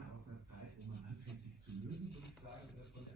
eher aus einer Zeit, wo man anfängt, sich zu lösen, würde ich sagen, von